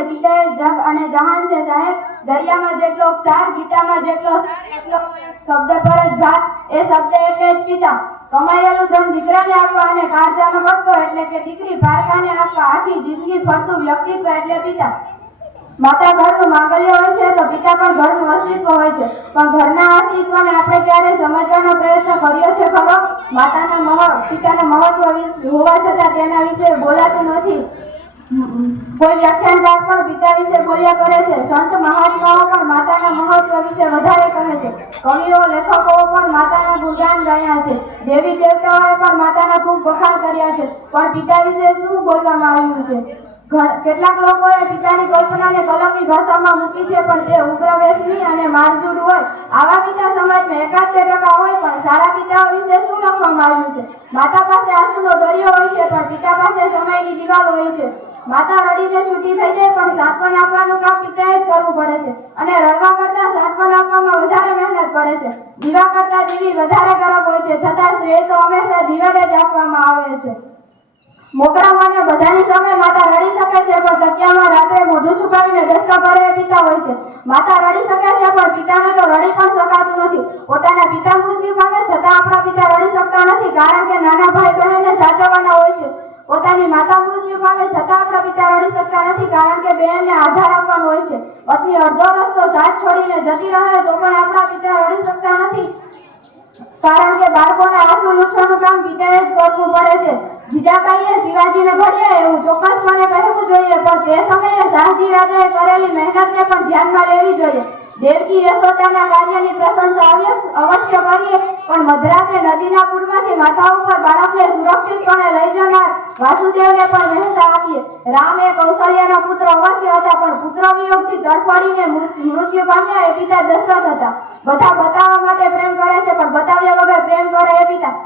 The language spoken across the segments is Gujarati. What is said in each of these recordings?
કે પિતા એ જગ અને જહાન છે સાહેબ, દરિયામાં જેટલો ક્ષાર ગીતામાં જેટલો એટલો શબ્દ પર જ ભાત, એ શબ્દ એટલે જ પિતા. કમાયેલું ધન દીકરાને આપવા અને કાળજાનો કટકો એટલે કે દીકરી પારકાને આપવા, આખી જિંદગી ફરતું વ્યક્તિત્વ એટલે પિતા. માતા ઘરનું માંગલ્ય હોય છે તો પિતા પણ ઘરનું અસ્તિત્વ હોય છે, પણ ઘરના અસ્તિત્વને આપણે ક્યારે સમજવાનો પ્રયત્ન કર્યો છે ખરો? પિતાના મહત્વ હોવા છતાં તેના વિશે બોલાતું નથી. કોઈ વ્યાખ્યાનકાર પણ પિતા વિશે બોલ્યા કરે છે, સંત મહાત્માઓ પણ માતાના મહત્વ વિશે વધારે કહે છે, કવિઓ લેખકો પણ માતાના ગુણગાન ગાયા છે, દેવી દેવતાઓએ પણ માતાના ખૂબ વખાણ કર્યા છે, પણ પિતા વિશે શું બોલવામાં આવ્યું છે? કેટલાક લોકોએ પિતાની કલ્પનાને કલમની ભાષામાં મૂકી છે, પણ તે ઉગ્રવેશની અને મારઝૂડ હોય. આવા પિતા સમાજમાં 1-2% હોય, પણ સારા પિતાઓ વિશે શું લખવામાં આવ્યું છે? માતા પાસે આંસુનો દરિયો હોય છે, પણ પિતા પાસે સમયની દિવાલ હોય છે. માતા રડીને છૂટી થઈ જાય, પણ સાંત્વન આપવાનું કામ પિતાએ જ કરવું પડે છે, અને રડવા કરતાં સાંત્વન આપવામાં વધારે મહેનત પડે છે. દીવા કરતાં દીવી વધારે ગરમ હોય છે, છતાં શ્રેય તો હંમેશા દીવાને જ આપવામાં આવે છે. મોકળા મને બધાની સામે માતા રડી શકે છે, પણ તકિયામાં રાત્રે મોઢું છુપાવીને દસકા ભરે પિતા હોય છે. માતા રડી શકે છે, પણ પિતાને તો રડી પણ શકાતું નથી. પોતાના પિતા મૃત્યુ પામે છતાં આપણા પિતા રડી શકતા નથી, કારણ કે નાના ભાઈ બહેનને સાચવવાના હોય છે. પોતાની માતા મૃત્યુ પામે છતાં આપણા પિતા રડી શકતા નથી, કારણ કે બહેનને આધાર આપવાનો હોય છે. પત્ની અડધો રસ્તો સાથ છોડીને જતી રહે તો પણ આપણા પિતા રડી શકતા નથી, કારણ કે બાળકોને આંસુ લૂછવાનું કામ પિતાએ જ કરવું પડે છે. જીજાબાઈએ શિવાજીને ઘડ્યા એવું ચોક્કસપણે કહેવું જોઈએ, પણ તે સમયે શાહજી રાજાએ કરેલી મહેનતને પણ ધ્યાનમાં લેવી જોઈએ. દેવકી યશોદાના કાર્યની પ્રશંસા અવશ્ય કરીએ, પણ મધરાતે નદીના પૂરમાંથી માથા ઉપર બાળકને સુરક્ષિતપણે લઈ જનાર વાસુદેવને પણ મહેસા આપીએ. રામ એ કૌશલ્યાના પુત્ર અવશ્ય હતા, પણ પુત્ર વિયોગથી તડફડીને મૃત્યુ પામ્યા એ પિતા દશરથ હતા. બધા બતાવવા માટે પ્રેમ કરે છે, પણ બતાવ્યા વગર પ્રેમ કરે એ પિતા.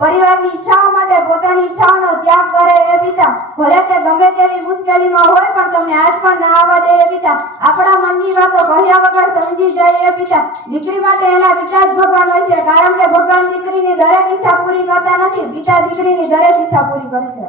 પરિવારની ઈચ્છાઓ માટે પોતાની ઈચ્છાઓનો ત્યાગ કરે એ પિતા. ભલે તે ગમે તેવી મુશ્કેલીમાં હોય, પણ તમને આજ પણ ના આવવા દે એ પિતા. આપણા મનની વાતો કહ્યા વગર સમજી જાય એ પિતા. દીકરી માટે એના પિતા જ ભગવાન હોય છે, કારણ કે ભગવાન દીકરીની દરેક ઈચ્છા પૂરી કરતા નથી, પિતા દીકરીની દરેક ઈચ્છા પૂરી કરે છે.